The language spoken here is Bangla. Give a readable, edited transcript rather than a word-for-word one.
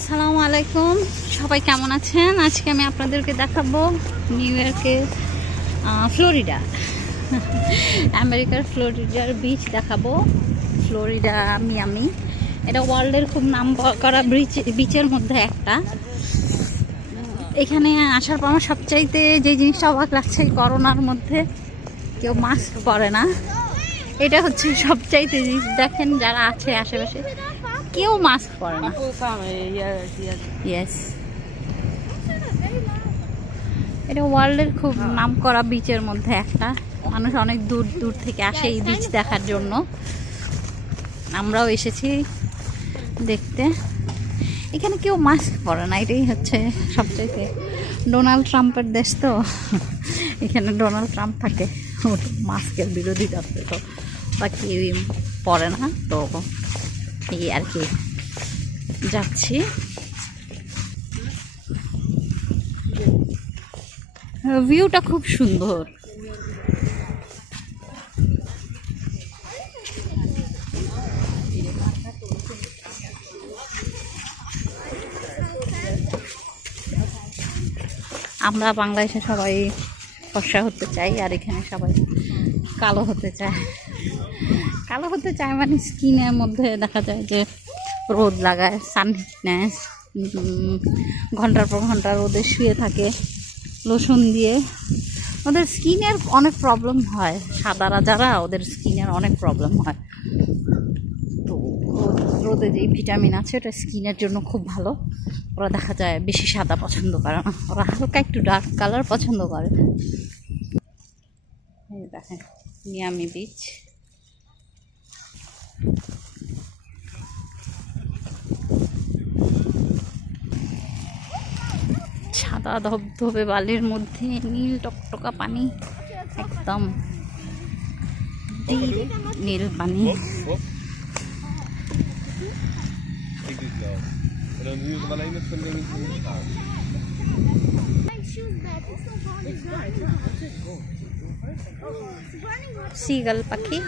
আসসালামু আলাইকুম, সবাই কেমন আছেন? আজকে আমি আপনাদেরকে দেখাবো নিউ ইয়র্কের ফ্লোরিডা, আমেরিকার ফ্লোরিডার বিচ দেখাবো। ফ্লোরিডা মিয়ামি, এটা ওয়ার্ল্ডের খুব নাম করা বিচের মধ্যে একটা। এখানে আসার পর আমার সবচাইতে যে জিনিসটা অবাক লাগছে, এই করোনার মধ্যে কেউ মাস্ক পরে না। এটা হচ্ছে সবচাইতে জিনিস। দেখেন যারা আছে আশেপাশে কেউ মাস্ক পরে না। ইয়েস, এটা ওয়ার্ল্ডের খুব নাম করা বিচের মধ্যে একটা। মানুষ অনেক দূর দূর থেকে আসে এই বিচ দেখার জন্য। আমরাও এসেছি দেখতে। এখানে কেউ মাস্ক পরে না, এটাই হচ্ছে সবচাইতে। ডোনাল্ড ট্রাম্পের দেশ তো, এখানে ডোনাল্ড ট্রাম্প থাকে, মাস্কের বিরোধিতা তো বা কেউই পরে না। তো এই আর কি যাচ্ছি। ভিউটা খুব সুন্দর। আমরা বাংলাদেশে সবাই ফর্সা হতে চাই, আর এখানে সবাই কালো হতে চায়। কালো হতে চায় মানে স্কিনের মধ্যে দেখা যায় যে রোদ লাগায়, সাননেস, ঘন্টার পর ঘন্টা রোদে শুয়ে থাকে লোশন দিয়ে। ওদের স্কিনের অনেক প্রবলেম হয়, সাদারা যারা, ওদের স্কিনের অনেক প্রবলেম হয়। তো রোদে যে ভিটামিন আছে ওটা স্কিনের জন্য খুব ভালো। ওরা দেখা যায় বেশি সাদা পছন্দ করে না, ওরা হালকা একটু ডার্ক কালার পছন্দ করে। এই দেখেন মিয়ামি বিচ। সাদা ধবধবে বালির মধ্যে নীল টকটকা পানি, একদম নীল পানি। সিগাল পাখি।